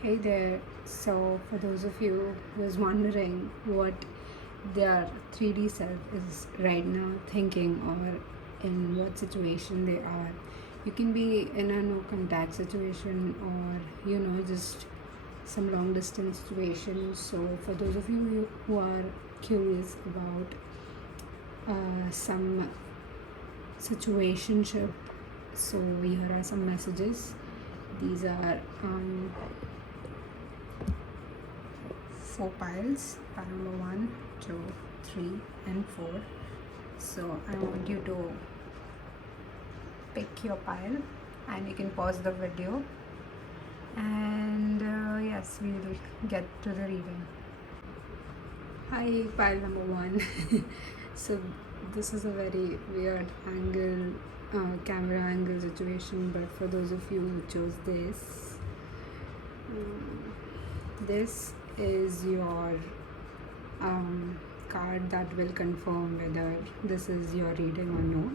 Hey there. So, for those of you who is wondering what their 3D self is right now thinking or in what situation they are, you can be in a no contact situation or just some long distance situation. So, for those of you who are curious about some situationship, so here are some messages. These are 4 piles, pile number 1, 2, 3 and 4. So I want you to pick your pile and you can pause the video and yes, we will get to the reading. Hi, pile number 1. So this is a very weird angle, camera angle situation, but for those of you who chose this is your card that will confirm whether this is your reading or no.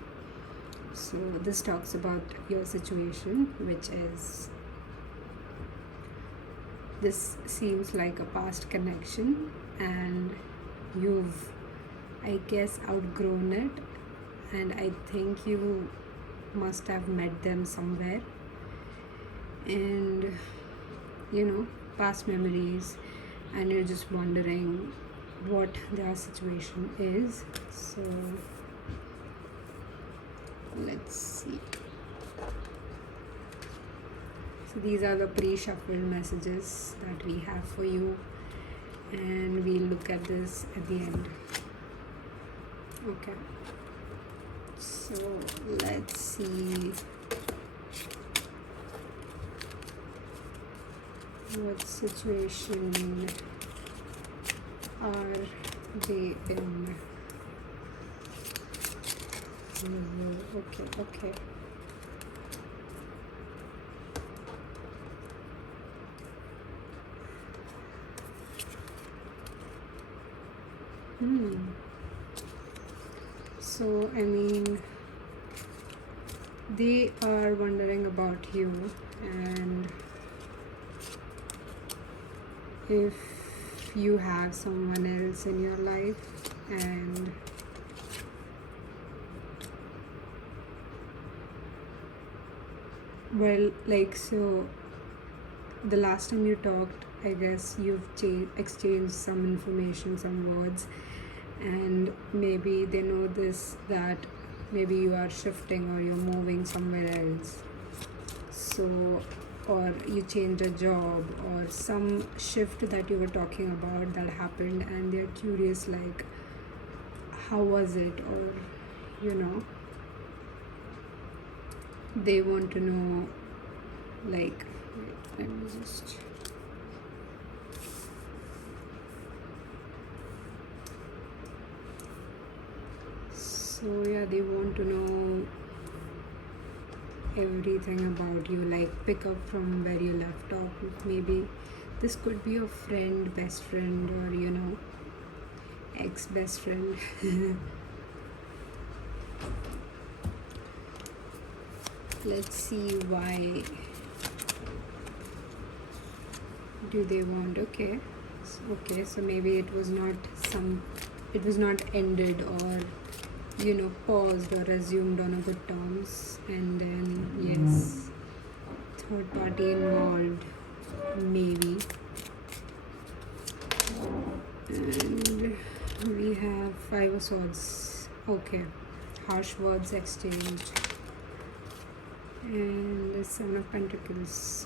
So this talks about your situation, which is, this seems like a past connection and you've, I guess, outgrown it, and I think you must have met them somewhere, and past memories, and you're just wondering what their situation is. So let's see. So these are the pre-shuffled messages that we have for you, and we'll look at this at the end. Okay, so let's see what situation are they in. Okay. So I mean, they are wondering about you, and if you have someone else in your life, and well, like, so the last time you talked, I guess you've exchanged some information, some words, and maybe they know this, that maybe you are shifting or you're moving somewhere else, so, or you changed a job, or some shift that you were talking about that happened, and they're curious, like, how was it, or they want to know, like, wait, let me just, so yeah, they want to know everything about you, like pick up from where you left off. Maybe this could be a friend, best friend, or ex best friend. Let's see, why do they want? Okay, so maybe it was not ended, or paused or resumed on a good terms, and then yes, third party involved, maybe. And we have 5 of Swords. Okay, harsh words exchanged, and the 7 of Pentacles.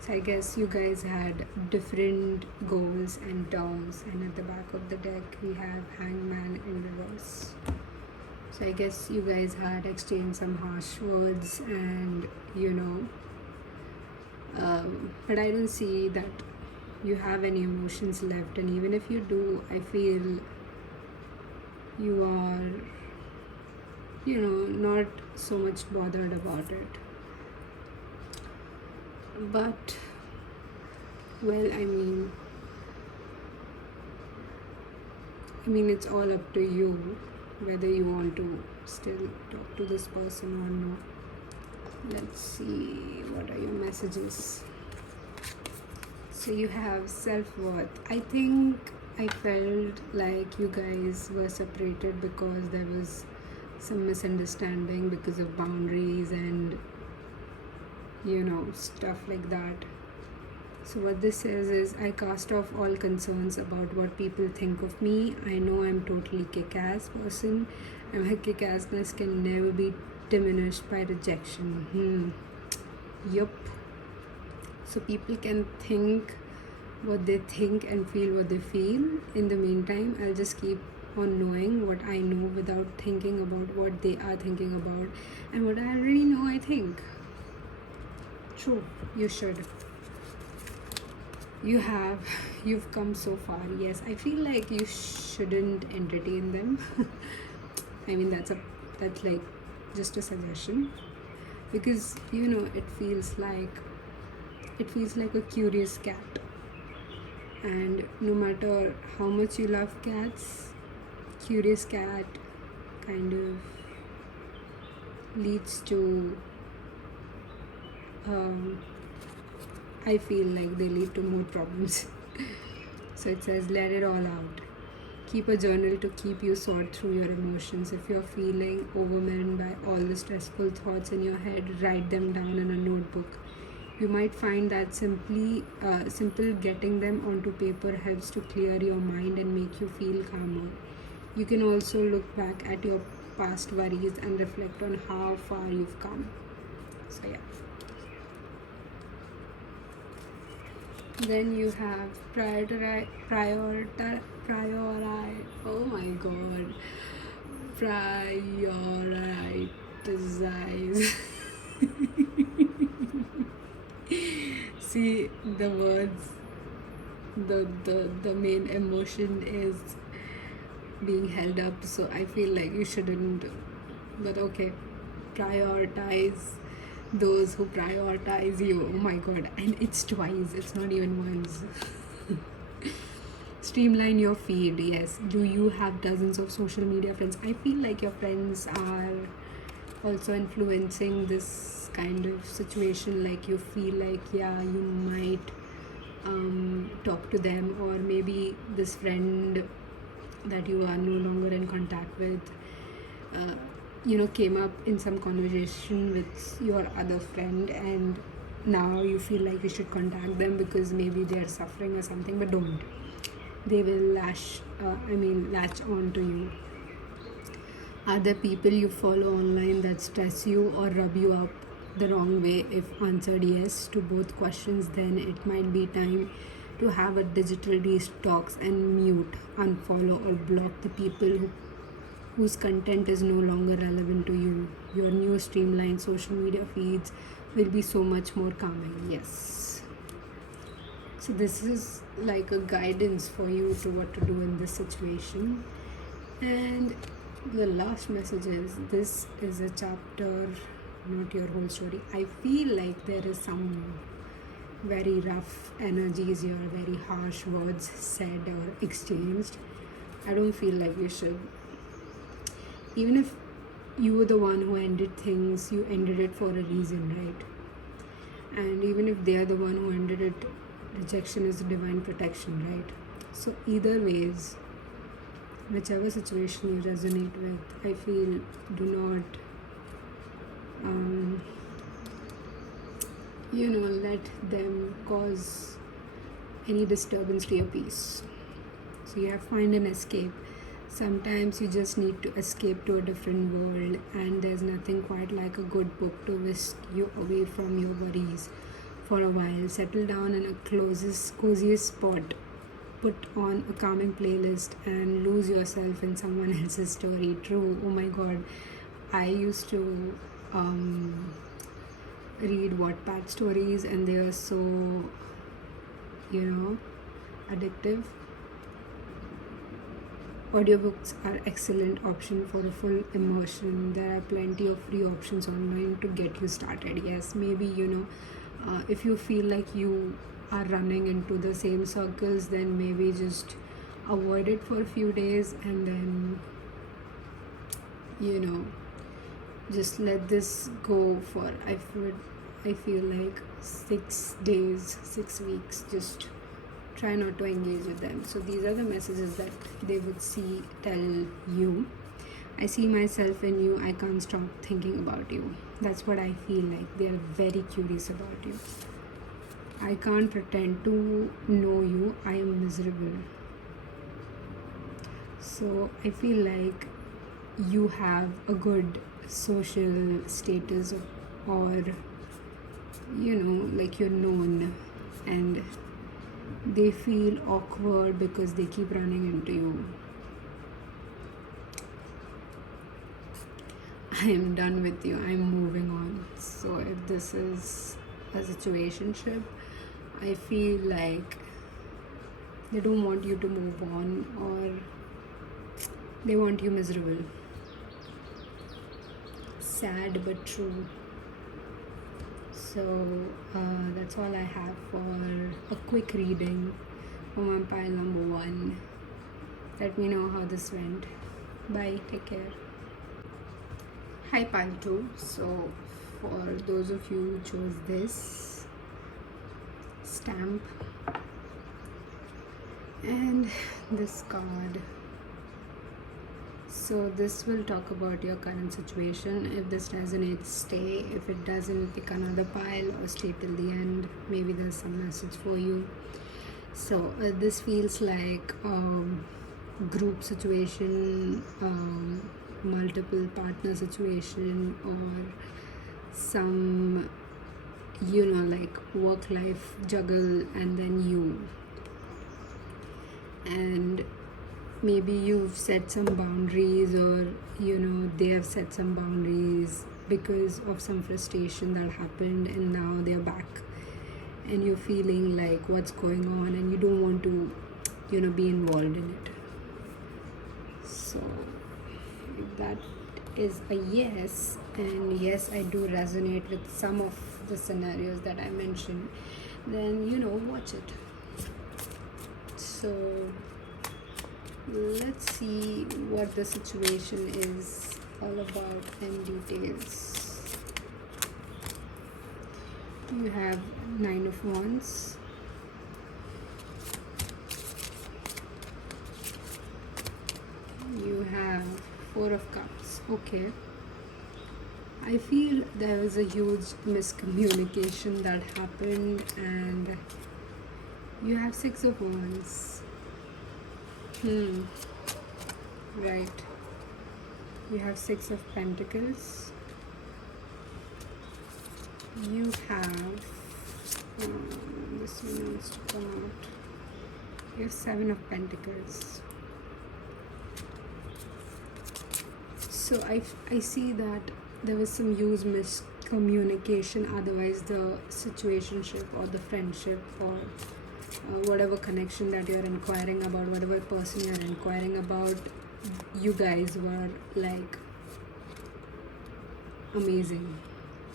So I guess you guys had different goals and terms, and at the back of the deck we have Hangman in reverse. So I guess you guys had exchanged some harsh words, and but I don't see that you have any emotions left, and even if you do, I feel you are not so much bothered about it. But well, I mean it's all up to you whether you want to still talk to this person or not. Let's see, what are your messages? So you have self-worth. I think I felt like you guys were separated because there was some misunderstanding because of boundaries and stuff like that. So what this says is, I cast off all concerns about what people think of me. I know I'm totally kick-ass person, and my kick-assness can never be diminished by rejection. Yup. So people can think what they think and feel what they feel. In the meantime, I'll just keep on knowing what I know without thinking about what they are thinking about, and what I already know, I think. True, you should. You've come so far. Yes, I feel like you shouldn't entertain them. I mean, that's like just a suggestion, because it feels like a curious cat, and no matter how much you love cats, curious cat kind of leads to I feel like they lead to more problems. So it says, let it all out. Keep a journal to keep you sort through your emotions. If you're feeling overwhelmed by all the stressful thoughts in your head, write them down in a notebook. You might find that simple getting them onto paper helps to clear your mind and make you feel calmer. You can also look back at your past worries and reflect on how far you've come. So yeah. Then you have prioritize. Oh my god. Prioritize. See, the words, the main emotion is being held up, so I feel like you shouldn't. But okay, prioritize those who prioritize you. Oh my god, and it's twice, it's not even once. Streamline your feed. Yes, do you have dozens of social media friends? I feel like your friends are also influencing this kind of situation. Like you feel like, yeah, you might talk to them, or maybe this friend that you are no longer in contact with came up in some conversation with your other friend, and now you feel like you should contact them because maybe they are suffering or something. But don't. They will latch on to you. Are there people you follow online that stress you or rub you up the wrong way? If answered yes to both questions, then it might be time to have a digital detox and mute, unfollow, or block the people whose content is no longer relevant to you. Your new streamlined social media feeds will be so much more calming. Yes. So this is like a guidance for you to what to do in this situation. And the last message is, this is a chapter, not your whole story. I feel like there is some very rough energies here, very harsh words said or exchanged. I don't feel like you should. Even if you were the one who ended things, you ended it for a reason, right? And even if they are the one who ended it, rejection is a divine protection, right? So either ways, whichever situation you resonate with, I feel, do not let them cause any disturbance to your peace. So you have to find an escape. Sometimes you just need to escape to a different world, and there's nothing quite like a good book to whisk you away from your worries for a while. Settle down in a coziest spot, put on a calming playlist, and lose yourself in someone else's story. True. Oh my god, I used to read Wattpad stories, and they are so addictive. Audiobooks are excellent option for a full immersion. There are plenty of free options online to get you started. Yes, maybe if you feel like you are running into the same circles, then maybe just avoid it for a few days, and then just let this go for, I feel like 6 days, 6 weeks, just try not to engage with them. So these are the messages that they would tell you. I see myself in you, I can't stop thinking about you. That's what I feel like. They are very curious about you. I can't pretend to know you, I am miserable. So I feel like you have a good social status, or like you're known, and they feel awkward because they keep running into you. I am done with you, I'm moving on. So if this is a situationship, I feel like they don't want you to move on, or they want you miserable. Sad but true. So that's all I have for a quick reading for my pile number 1. Let me know how this went. Bye, take care. Hi pile 2. So for those of you who chose this stamp and this card, so this will talk about your current situation. If this resonates, stay. If it doesn't, pick another pile or stay till the end. Maybe there's some message for you. So this feels like group situation, multiple partner situation, or some like work life juggle, and then you, and maybe you've set some boundaries, or they have set some boundaries because of some frustration that happened, and now they're back and you're feeling like what's going on, and you don't want to be involved in it. So if that is a yes, and yes, I do resonate with some of the scenarios that I mentioned, then watch it. So let's see what the situation is all about in details. You have 9 of Wands, you have 4 of Cups. Okay, I feel there was a huge miscommunication that happened, and you have 6 of Wands. Right, you have 6 of Pentacles. You have this one wants to come out. You have 7 of Pentacles. So I see that there was some huge miscommunication, otherwise the situationship or the friendship or whatever connection that you're inquiring about, whatever person you're inquiring about, you guys were like amazing.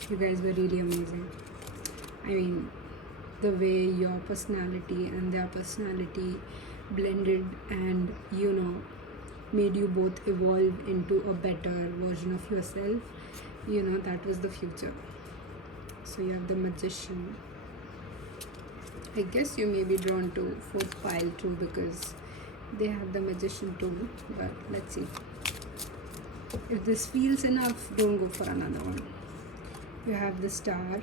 You guys were really amazing. I mean, the way your personality and their personality blended and made you both evolve into a better version of yourself, that was the future. So you have the Magician. I guess you may be drawn to 4th pile too, because they have the Magician too, but let's see. If this feels enough, don't go for another one. You have the Star.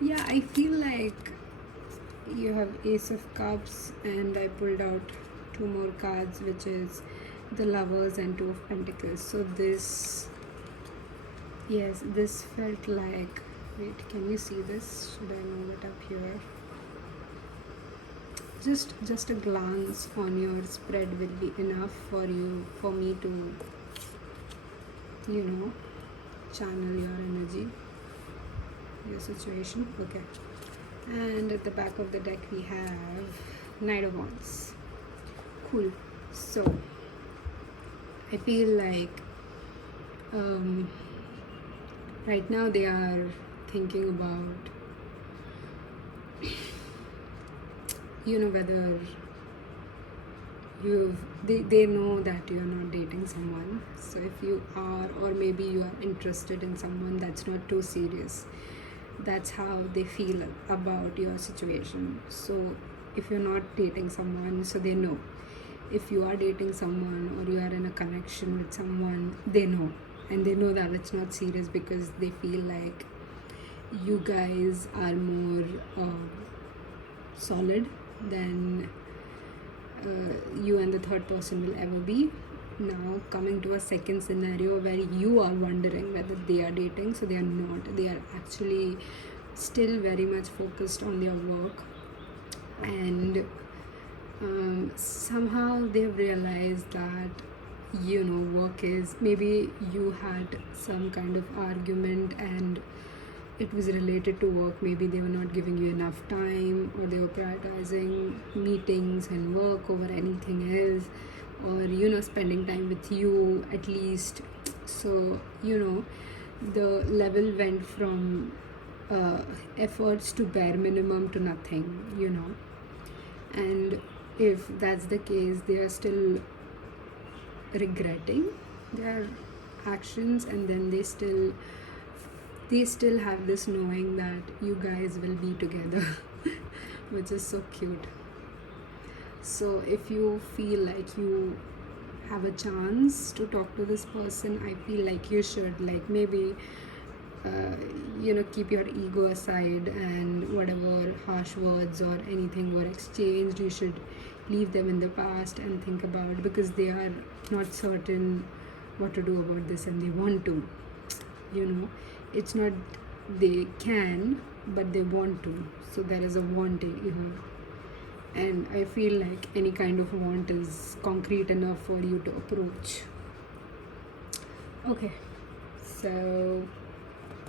Yeah, I feel like you have Ace of Cups, and I pulled out 2 more cards, which is the Lovers and 2 of Pentacles. So this felt like, wait, can you see this? Should I move it up here? Just a glance on your spread will be enough for me to channel your energy, your situation. Okay, and at the back of the deck we have Knight of Wands. Cool. So I feel like right now they are thinking about whether they know that you're not dating someone. So if you are, or maybe you are interested in someone, that's not too serious. That's how they feel about your situation. So if you're not dating someone, so they know. If you are dating someone or you are in a connection with someone, they know. And they know that it's not serious because they feel like you guys are more solid than you and the third person will ever be. Now coming to a second scenario where you are wondering whether they are dating. So they are not. They are actually still very much focused on their work, and somehow they've realized that work is, maybe you had some kind of argument and it was related to work. Maybe they were not giving you enough time, or they were prioritizing meetings and work over anything else, or spending time with you at least. So the level went from efforts to bare minimum to nothing. And if that's the case, they are still regretting their actions, and then they still have this knowing that you guys will be together, which is so cute. So if you feel like you have a chance to talk to this person, I feel like you should, like, maybe keep your ego aside, and whatever harsh words or anything were exchanged, you should leave them in the past and think about, because they are not certain what to do about this and they want to. It's not they can, but they want to. So there is a want here, and I feel like any kind of want is concrete enough for you to approach. Okay, so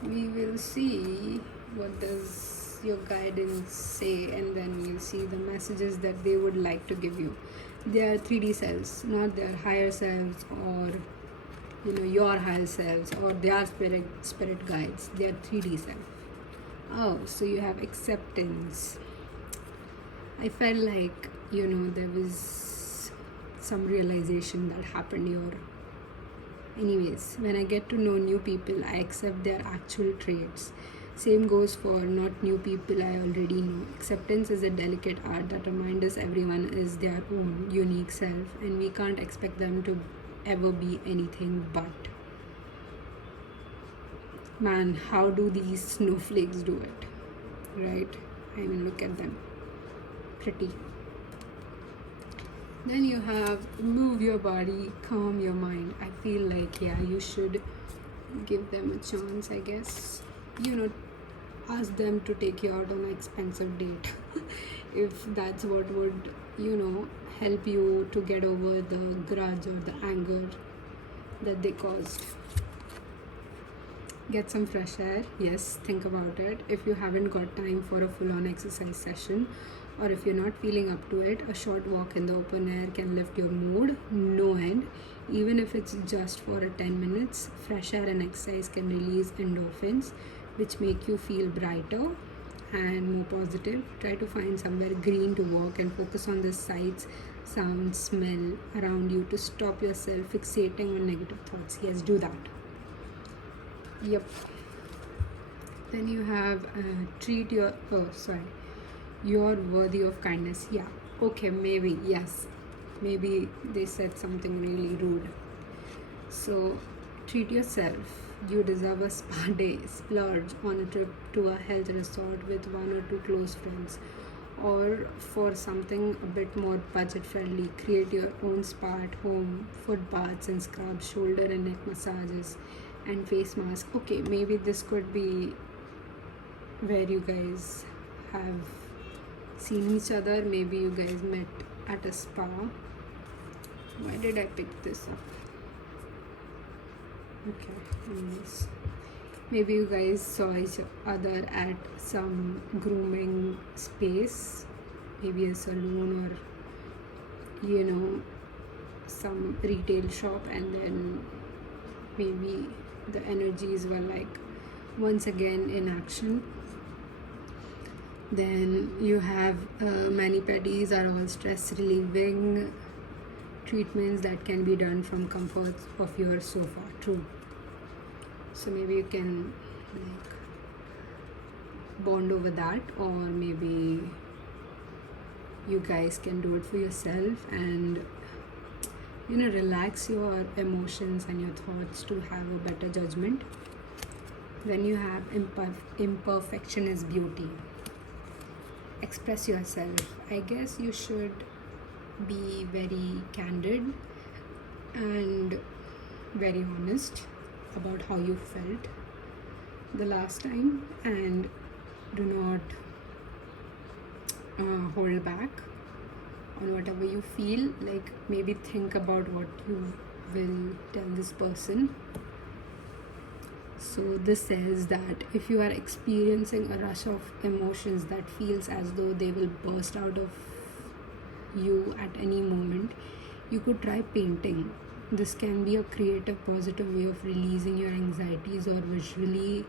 we will see what does your guidance say, and then we'll see the messages that they would like to give you. They are 3D selves, not their higher selves, or your higher selves, or their spirit guides. They are 3D self. Oh, so you have acceptance. I felt like there was some realization that happened here. Anyways, when I get to know new people, I accept their actual traits. Same goes for not new people I already know. Acceptance is a delicate art that reminds us everyone is their own unique self, and we can't expect them to ever be anything but. Man, how do these snowflakes do it? Right? I mean, look at them. Pretty. Then you have move your body, calm your mind. I feel like, yeah, you should give them a chance, I guess. Ask them to take you out on an expensive date. If that's what would, help you to get over the grudge or the anger that they caused. Get some fresh air. Yes, think about it. If you haven't got time for a full-on exercise session, or if you're not feeling up to it, a short walk in the open air can lift your mood no end. Even if it's just for 10 minutes, fresh air and exercise can release endorphins, which make you feel brighter and more positive. Try to find somewhere green to walk and focus on the sights, sounds, smell around you to stop yourself fixating on negative thoughts. Yes, do that. Yep. Then you have you're worthy of kindness. Yeah, okay, maybe, yes, maybe they said something really rude. So treat yourself. You deserve a spa day. Splurge on a trip to a health resort with 1 or 2 close friends, or for something a bit more budget friendly, create your own spa at home. Foot baths and scrubs, shoulder and neck massages, and face mask. Okay, maybe this could be where you guys have seen each other. Maybe you guys met at a spa. Why did I pick this up? Okay, anyways, maybe you guys saw each other at some grooming space, maybe a salon, or some retail shop, and then maybe the energies were like once again in action. Then you have mani-pedis are all stress relieving. treatments that can be done from comforts of your sofa. True. So maybe you can like bond over that, or maybe you guys can do it for yourself and relax your emotions and your thoughts to have a better judgment. When you have imperfection is beauty. Express yourself. I guess you should be very candid and very honest about how you felt the last time, and do not hold back on whatever you feel. Like, maybe think about what you will tell this person. So this says that if you are experiencing a rush of emotions that feels as though they will burst out of you at any moment, you could try painting. This can be a creative, positive way of releasing your anxieties or visually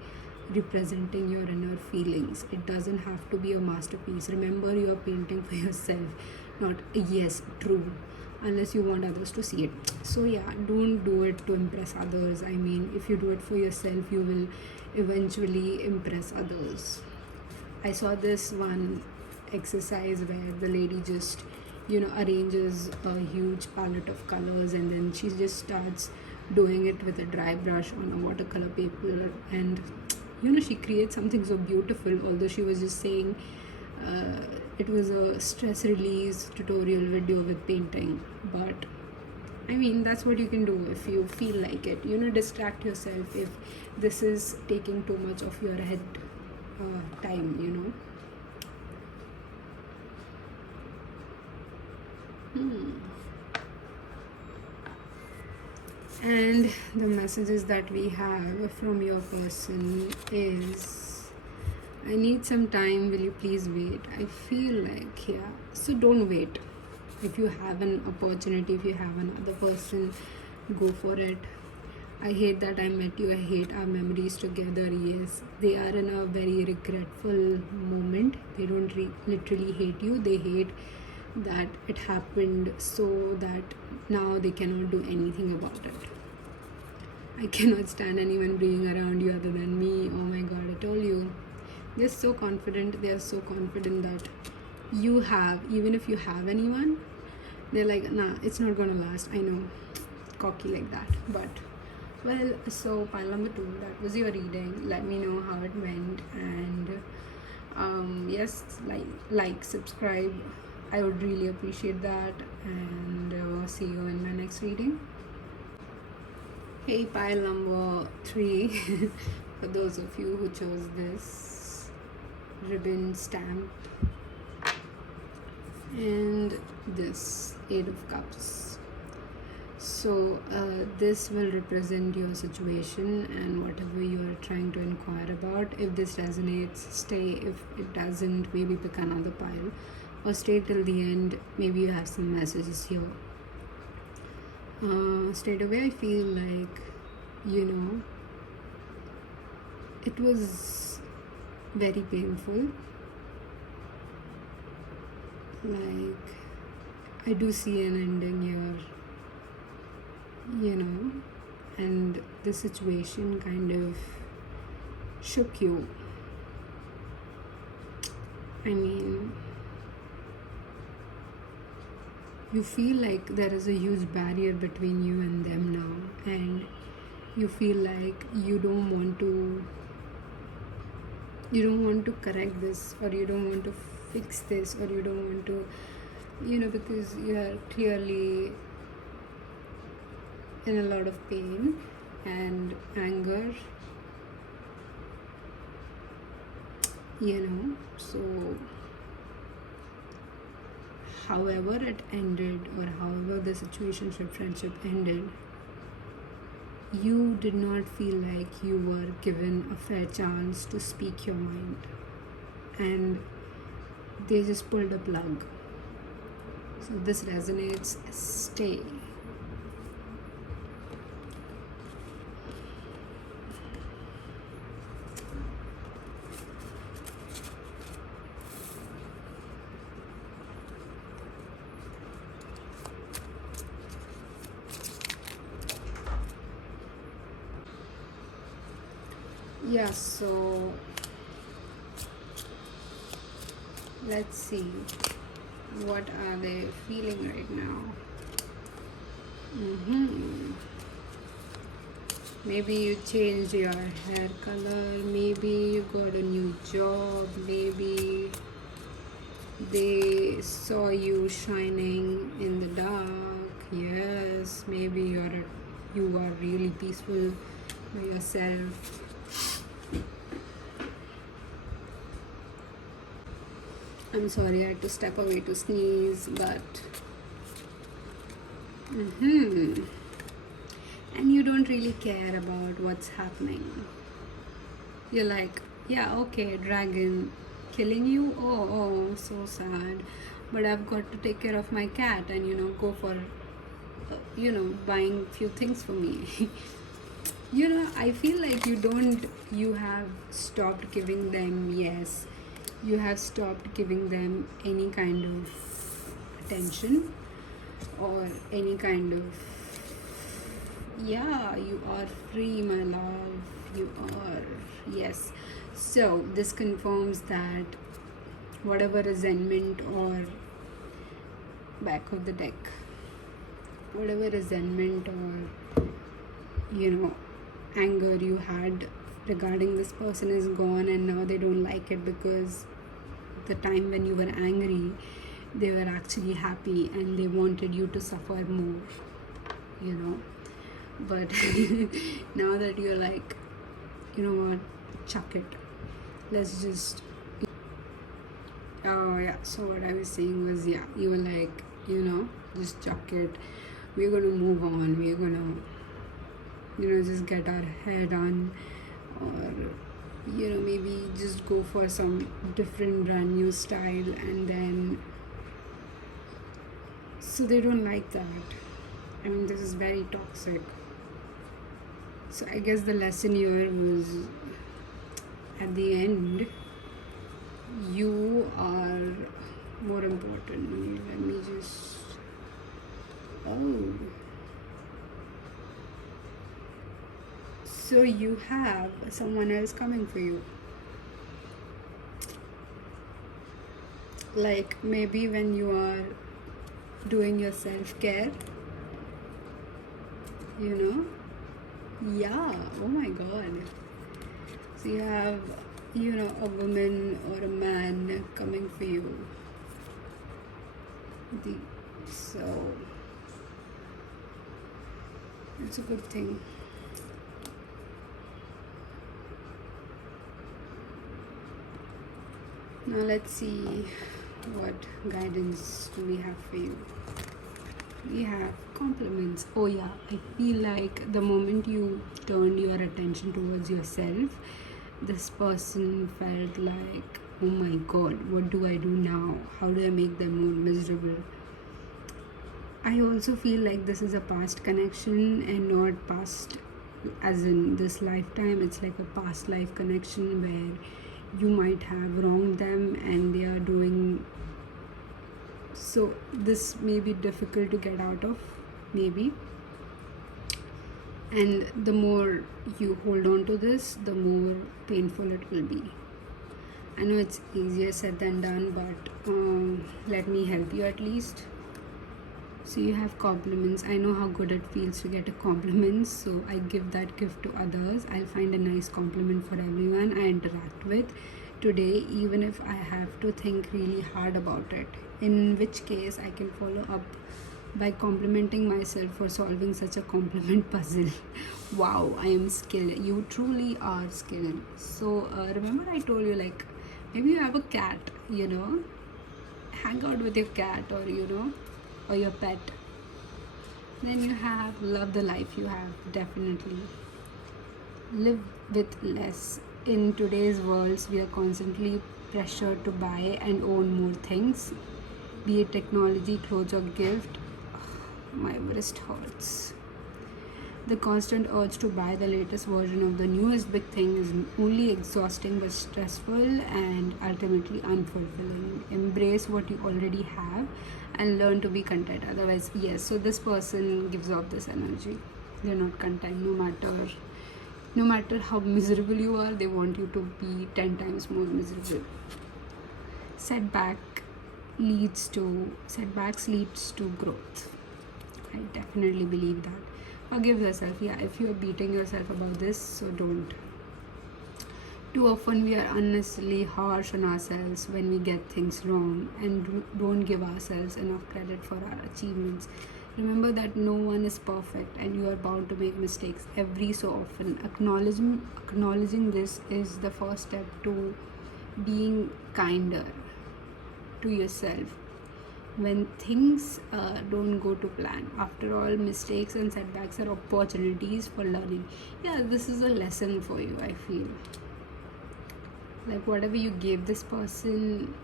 representing your inner feelings. It doesn't have to be a masterpiece. Remember, you are painting for yourself, not true, unless you want others to see it. So yeah, don't do it to impress others. I mean, if you do it for yourself, you will eventually impress others. I saw this one exercise where the lady just arranges a huge palette of colors, and then she just starts doing it with a dry brush on a watercolor paper, and she creates something so beautiful. Although she was just saying it was a stress release tutorial video with painting, but I mean, that's what you can do if you feel like it. Distract yourself if this is taking too much of your head time. And the messages that we have from your person is, I need some time, will you please wait? I feel like, yeah, so don't wait. If you have an opportunity, if you have another person, go for it. I hate that I met you, I hate our memories together. Yes, they are in a very regretful moment. They don't literally hate you, they hate that it happened, so that now they cannot do anything about it. I cannot stand anyone being around you other than me. Oh my god, I told you. They're so confident. They are so confident that you have, even if you have anyone, they're like, nah, it's not gonna last. I know, cocky like that. But well, so pile number 2, that was your reading. Let me know how it went, and yes, like subscribe, I would really appreciate that, and see you in my next reading. Hey, pile number 3, for those of you who chose this ribbon stamp and this 8 of Cups. So this will represent your situation and whatever you are trying to inquire about. If this resonates, stay. If it doesn't, maybe pick another pile or stay till the end. Maybe you have some messages here. Straight away I feel like it was very painful. Like, I do see an ending here, and the situation kind of shook you. I mean, you feel like there is a huge barrier between you and them now, and you feel like you don't want to correct this, or you don't want to fix this, or you don't want to, because you are clearly in a lot of pain and anger, so however it ended, or however the situationship friendship ended, you did not feel like you were given a fair chance to speak your mind, and they just pulled a plug. So this resonates. Stay. Yeah, so let's see what are they feeling right now. Mm-hmm. Maybe you changed your hair color, maybe you got a new job, maybe they saw you shining in the dark. Yes, maybe you are really peaceful by yourself. I'm sorry, I had to step away to sneeze, but and you don't really care about what's happening. You're like, yeah, okay, dragon killing you. Oh, so sad. But I've got to take care of my cat and go for buying few things for me. I feel like you have stopped giving them, yes, you have stopped giving them any kind of attention or any kind of, yeah, you are free, my love, you are, yes. So this confirms that whatever resentment or back of the deck, whatever resentment or anger you had regarding this person is gone, and now they don't like it because the time when you were angry they were actually happy and they wanted you to suffer more, but now that you're like, you know what, chuck it, let's just, oh yeah, so what I was saying was, yeah, you were like, just chuck it, we're gonna move on, we're gonna just get our hair done, or maybe just go for some different brand new style, and then so they don't like that. I mean, this is very toxic. So I guess the lesson here was, at the end, you are more important. Let me just, oh, so you have someone else coming for you. Like maybe when you are doing your self-care, yeah, oh my god, so you have a woman or a man coming for you. So it's a good thing. Now let's see what guidance do we have for you. We have compliments. Oh yeah, I feel like the moment you turned your attention towards yourself, this person felt like, oh my god, what do I do now? How do I make them more miserable? I also feel like this is a past connection and not past as in this lifetime. It's like a past life connection where you might have wronged them and they are doing so. This may be difficult to get out of, maybe, and the more you hold on to this, the more painful it will be. I know it's easier said than done, but let me help you at least. So you have compliments. I know how good it feels to get a compliment, so I give that gift to others. I'll find a nice compliment for everyone I interact with today, even if I have to think really hard about it, in which case I can follow up by complimenting myself for solving such a compliment puzzle. Wow, I am skilled. You truly are skilled. So remember I told you, like, maybe you have a cat, hang out with your cat, or your pet. Then you have, love the life you have, definitely. Live with less. In today's world, we are constantly pressured to buy and own more things, be it technology, clothes, or gift. My wrist hurts. The constant urge to buy the latest version of the newest big thing is only exhausting but stressful and ultimately unfulfilling. Embrace what you already have and learn to be content. Otherwise, yes, so this person gives off this energy. They're not content no matter No matter how miserable you are, they want you to be 10 times more miserable. Setbacks leads to growth. I definitely believe that. Forgive yourself. Yeah, if you are beating yourself about this, so don't. Too often we are unnecessarily harsh on ourselves when we get things wrong and don't give ourselves enough credit for our achievements. Remember that no one is perfect and you are bound to make mistakes every so often. Acknowledging this is the first step to being kinder to yourself when things don't go to plan. After all, mistakes and setbacks are opportunities for learning. Yeah, this is a lesson for you, I feel. Like whatever you gave this person,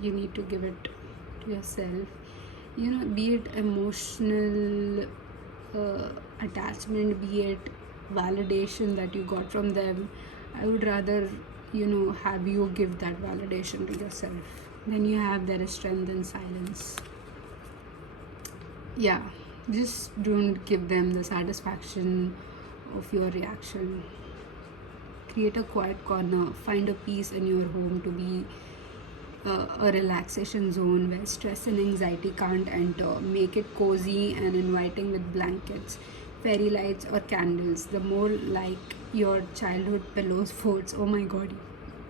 you need to give it to yourself. Be it emotional attachment, be it validation that you got from them. I would rather have you give that validation to yourself. Then you have their strength in silence. Yeah, just don't give them the satisfaction of your reaction. Create a quiet corner. Find a peace in your home to be a relaxation zone where stress and anxiety can't enter. Make it cozy and inviting with blankets, fairy lights, or candles. The more like your childhood pillows forts. Oh my god.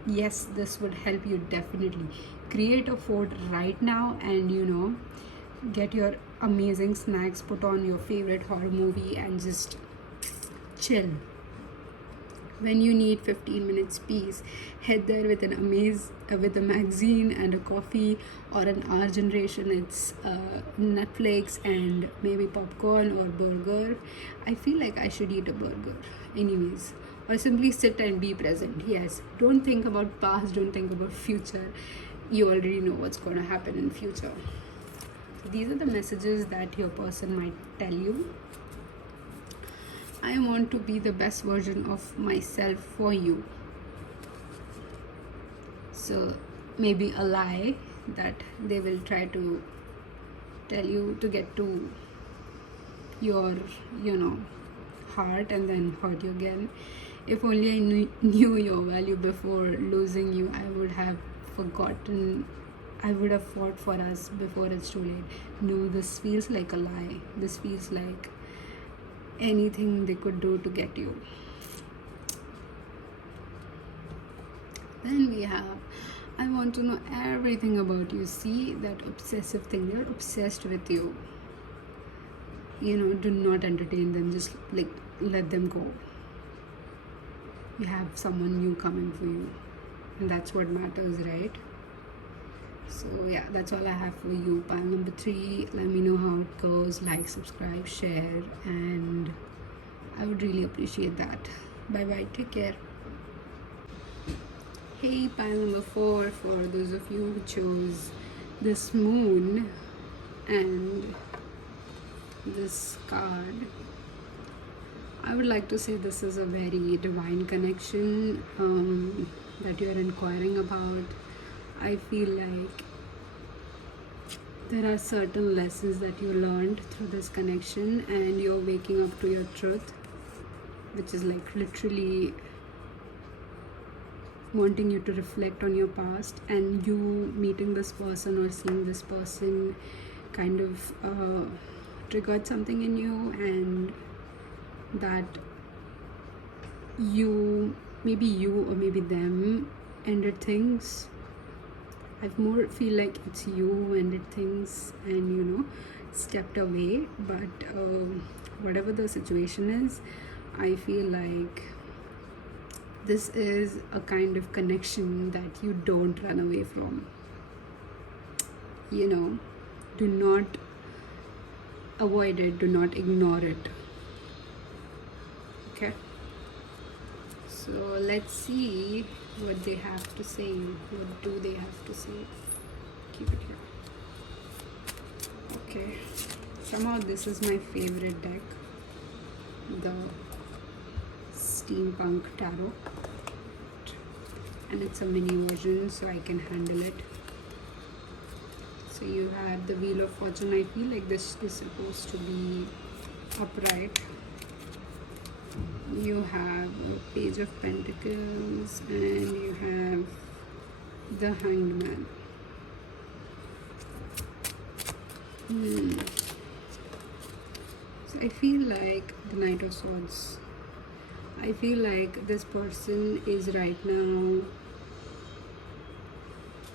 Yes, this would help you definitely. Create a fort right now and get your amazing snacks, put on your favorite horror movie, and just chill. When you need 15 minutes peace, head there with with a magazine and a coffee, or an our generation it's Netflix and maybe popcorn or burger. I feel like I should eat a burger anyways, or simply sit and be present. Yes, don't think about past, don't think about future. You already know what's going to happen in future. These are the messages that your person might tell you. I want to be the best version of myself for you. So maybe a lie that they will try to tell you to get to your heart and then hurt you again. If only I knew your value before losing you, I would have fought for us before it's too late. No, this feels like a lie. This feels like anything they could do to get you. Then we have, I want to know everything about you. See that obsessive thing, they're obsessed with you. Do not entertain them, just like let them go. You have someone new coming for you, and that's what matters, right? So yeah, that's all I have for you. Pile number 3, let me know how it goes. Like, subscribe, share, and I would really appreciate that. Bye bye, take care. Hey, pile number 4, for those of you who chose this moon and this card, I would like to say this is a very divine connection that you're inquiring about. I feel like there are certain lessons that you learned through this connection and you're waking up to your truth, which is like literally wanting you to reflect on your past, and you meeting this person or seeing this person kind of triggered something in you, and that maybe you or maybe them ended things. I more feel like it's you ended things and stepped away, but whatever the situation is, I feel like this is a kind of connection that you don't run away from. Do not avoid it, do not ignore it. Okay, so let's see what they have to say. What do they have to say? Keep it here. Okay, somehow this is my favorite deck, the Steampunk Tarot, and it's a mini version so I can handle it. So you have the Wheel of Fortune. I feel like this is supposed to be upright. You have a page of pentacles and you have the hanged man. So I feel like the Knight of Swords. I feel like this person is right now,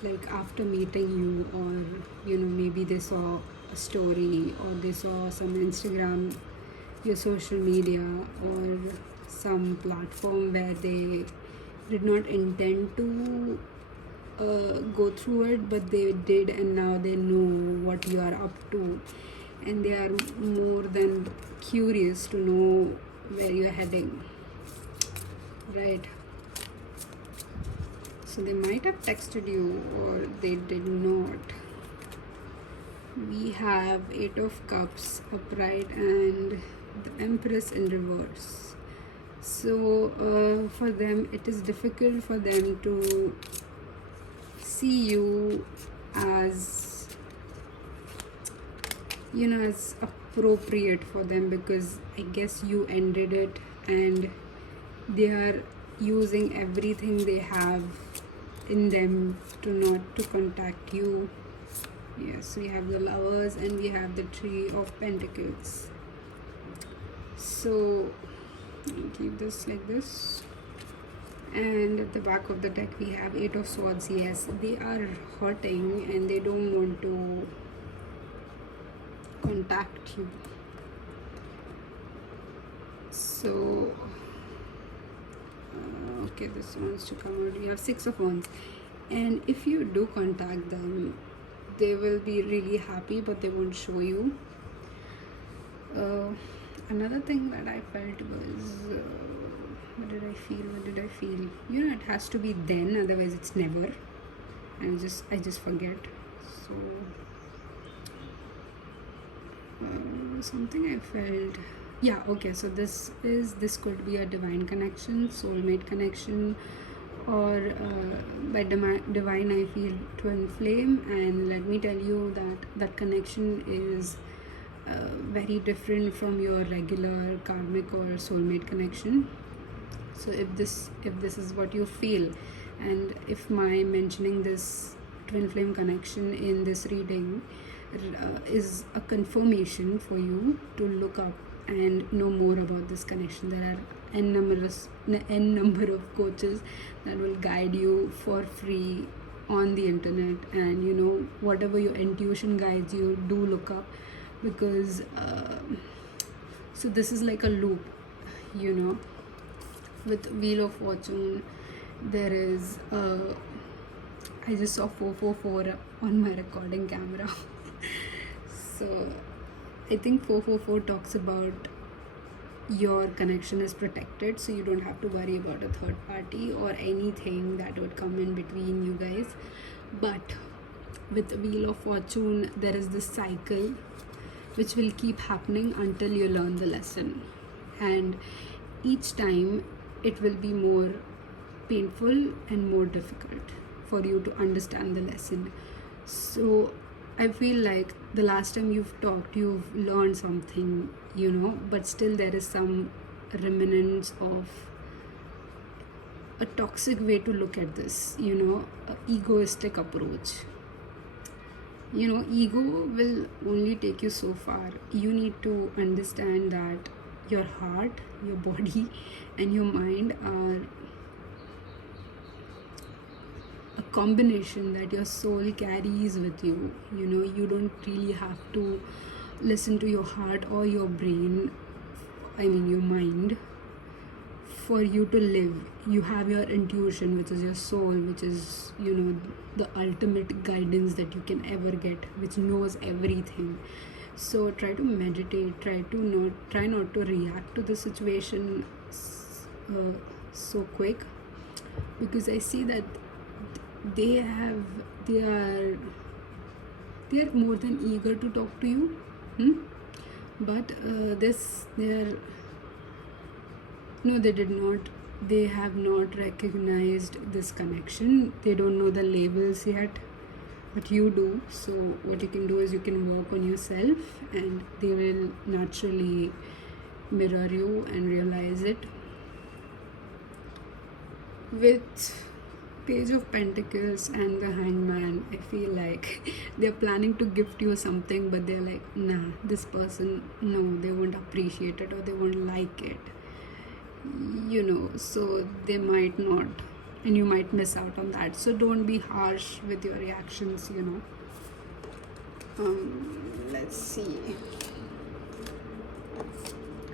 like after meeting you, or maybe they saw a story or they saw some Instagram, your social media, or some platform where they did not intend to go through it, but they did, and now they know what you are up to, and they are more than curious to know where you're heading, right? So they might have texted you or they did not. We have Eight of Cups upright and the Empress in reverse. So for them, it is difficult for them to see you as, as appropriate for them, because I guess you ended it and they are using everything they have in them to not to contact you. Yes, we have the Lovers and we have the Three of Pentacles. So I'll keep this like this, and at the back of the deck we have Eight of Swords. Yes, they are hurting and they don't want to contact you. So okay, this wants to come out. You have Six of Wands, and if you do contact them, they will be really happy, but they won't show you. Another thing that I felt was, what did I feel? It has to be then, otherwise it's never. And I just forget. So something I felt. Yeah, okay, so this could be a divine connection, soulmate connection, or by divine I feel twin flame. And let me tell you that connection is very different from your regular karmic or soulmate connection. So if this is what you feel, and if my mentioning this twin flame connection in this reading is a confirmation for you to look up and know more about this connection, there are n number of coaches that will guide you for free on the internet. And whatever your intuition guides you, do look up, because so this is like a loop. With Wheel of Fortune, there is I just saw 444 on my recording camera. So I think 444 talks about your connection is protected, so you don't have to worry about a third party or anything that would come in between you guys. But with Wheel of Fortune, there is this cycle which will keep happening until you learn the lesson, and each time it will be more painful and more difficult for you to understand the lesson. So I feel like the last time you've talked, you've learned something, but still there is some remnants of a toxic way to look at this, a egoistic approach. Ego will only take you so far. You need to understand that your heart, your body, and your mind are a combination that your soul carries with you. You don't really have to listen to your heart or your brain, your mind, for you to live. You have your intuition, which is your soul, which is the ultimate guidance that you can ever get, which knows everything. So try to meditate, try not to react to the situation so quick, because I see that they are more than eager to talk to you. But they did not. They have not recognized this connection. They don't know the labels yet, but you do. So what you can do is you can work on yourself, and they will naturally mirror you and realize it. With Page of Pentacles and the Hangman, I feel like they're planning to gift you something, but they're like, nah, this person, no, they won't appreciate it or they won't like it, so they might not, and you might miss out on that. So don't be harsh with your reactions. Let's see.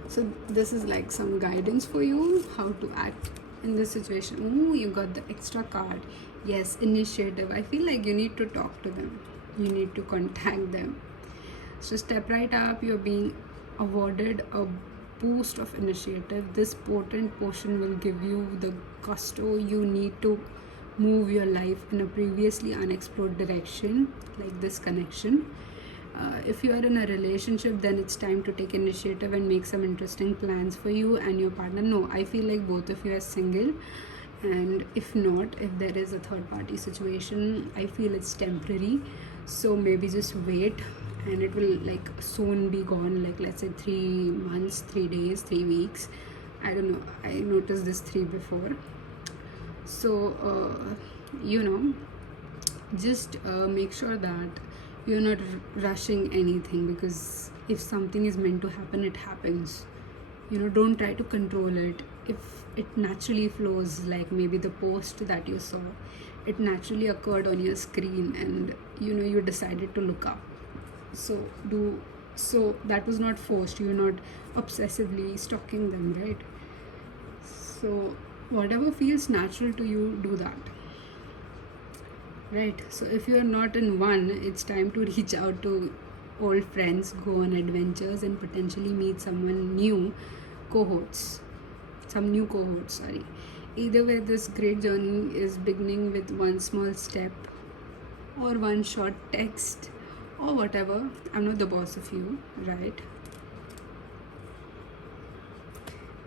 So this is like some guidance for you how to act in this situation. Oh, you got the extra card. Yes, initiative. I feel like you need to talk to them, you need to contact them. So step right up. You're being awarded a boost of initiative. This potent potion will give you the gusto you need to move your life in a previously unexplored direction, like this connection. If you are in a relationship, then it's time to take initiative and make some interesting plans for you and your partner. No, I feel like both of you are single, and if not, if there is a third party situation, I feel it's temporary. So maybe just wait, and it will like soon be gone, like let's say 3 months, 3 days, 3 weeks. I don't know, I noticed this 3 before. So just make sure that you're not rushing anything, because if something is meant to happen, it happens. Don't try to control it. If it naturally flows, like maybe the post that you saw, it naturally occurred on your screen, and you decided to look up, so that was not forced. You're not obsessively stalking them, right? So whatever feels natural to you, do that, right? So if you're not in one, it's time to reach out to old friends, go on adventures, and potentially meet someone new, cohorts some new cohorts, sorry. Either way, this great journey is beginning with one small step or one short text or whatever. I'm not the boss of you, right?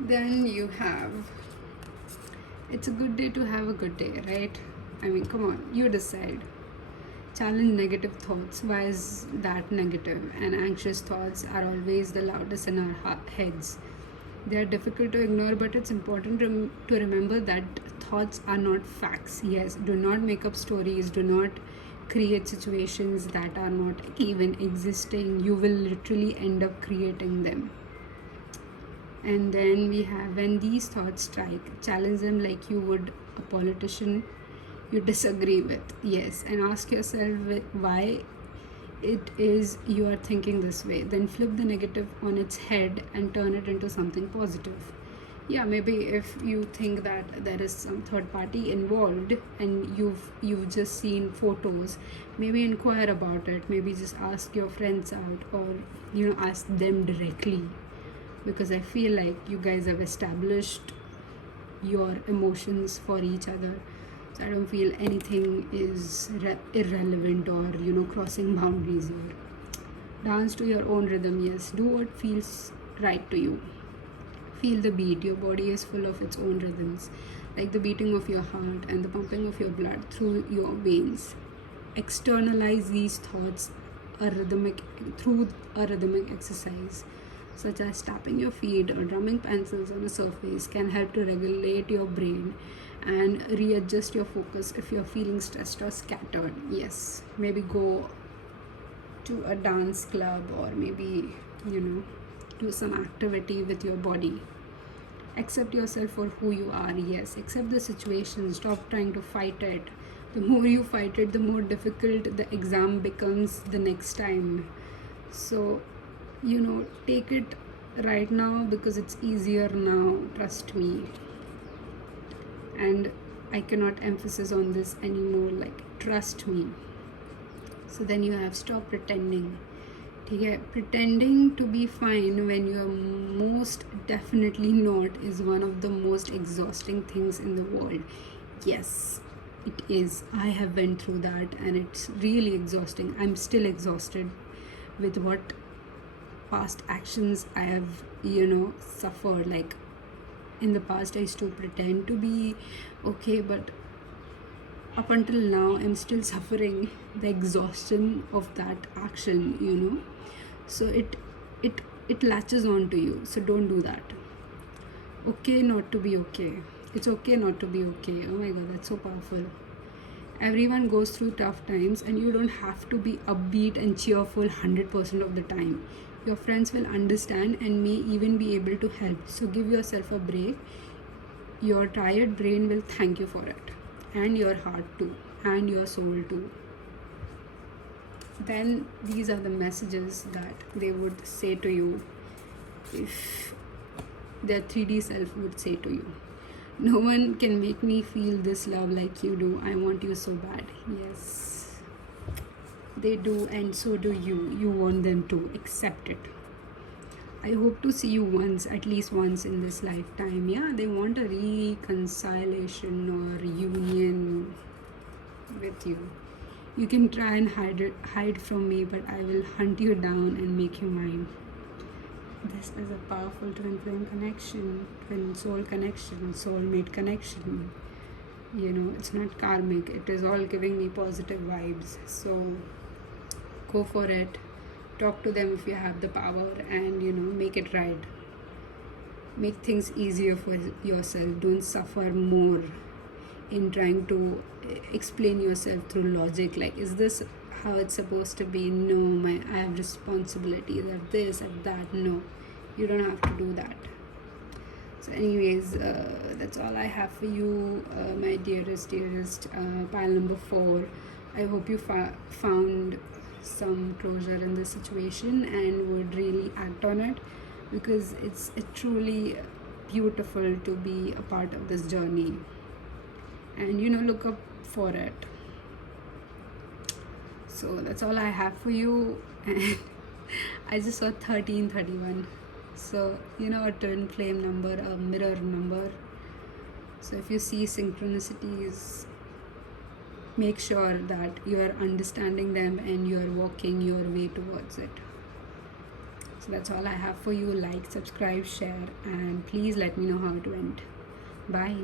Then you have, it's a good day to have a good day, right? I mean, come on, you decide. Challenge negative thoughts. Why is that negative? And anxious thoughts are always the loudest in our heads. They are difficult to ignore, but it's important to remember that thoughts are not facts. Yes, do not make up stories, do not create situations that are not even existing. You will literally end up creating them. And then we have, when these thoughts strike, challenge them like you would a politician you disagree with. Yes, and ask yourself why it is you are thinking this way. Then flip the negative on its head and turn it into something positive. Yeah, maybe if you think that there is some third party involved and you've just seen photos, maybe inquire about it. Maybe just ask your friends out, or ask them directly, because I feel like you guys have established your emotions for each other. So I don't feel anything is irrelevant or crossing boundaries here. Dance to your own rhythm. Yes, do what feels right to you. Feel the beat. Your body is full of its own rhythms, like the beating of your heart and the pumping of your blood through your veins. Externalize these thoughts through a rhythmic exercise, such as tapping your feet or drumming pencils on a surface, can help to regulate your brain and readjust your focus if you're feeling stressed or scattered. Yes, maybe go to a dance club, or maybe do some activity with your body. Accept yourself for who you are. Yes, accept the situation. Stop trying to fight it. The more you fight it, the more difficult the exam becomes the next time. So take it right now, because it's easier now, trust me. And I cannot emphasize on this anymore, like, trust me. So then you have stop pretending. Okay, pretending to be fine when you are most definitely not is one of the most exhausting things in the world. Yes, it is. I have went through that, and it's really exhausting. I'm still exhausted with what past actions I have suffered. Like, in the past I used to pretend to be okay, but up until now I'm still suffering the exhaustion of that action. So it latches on to you. So don't do that. Okay not to be okay. It's okay not to be okay. Oh my god, that's so powerful. Everyone goes through tough times, and you don't have to be upbeat and cheerful 100% of the time. Your friends will understand and may even be able to help. So give yourself a break. Your tired brain will thank you for it, and your heart too, and your soul too. Then these are the messages that they would say to you if their 3D self would say to you. No one can make me feel this love like you do. I want you so bad. Yes, they do, and so do you. You want them to accept it. I hope to see you once, at least once in this lifetime. Yeah, they want a reconciliation or union with you. You can try and hide from me, but I will hunt you down and make you mine. This is a powerful twin flame connection, twin soul connection, soulmate connection. You know, it's not karmic, it is all giving me positive vibes. So go for it. Talk to them if you have the power, and make it right. Make things easier for yourself. Don't suffer more in trying to explain yourself through logic, like, is this how it's supposed to be? No, I have responsibilities of this, of that. No, you don't have to do that. So anyways, that's all I have for you, my dearest pile number 4. I hope you found some closure in this situation and would really act on it, because it's truly beautiful to be a part of this journey, and look up for it. So that's all I have for you. And I just saw 1331. So a twin flame number, a mirror number. So if you see synchronicities, make sure that you are understanding them and you are walking your way towards it. So that's all I have for you. Like, subscribe, share, and please let me know how it went. Bye.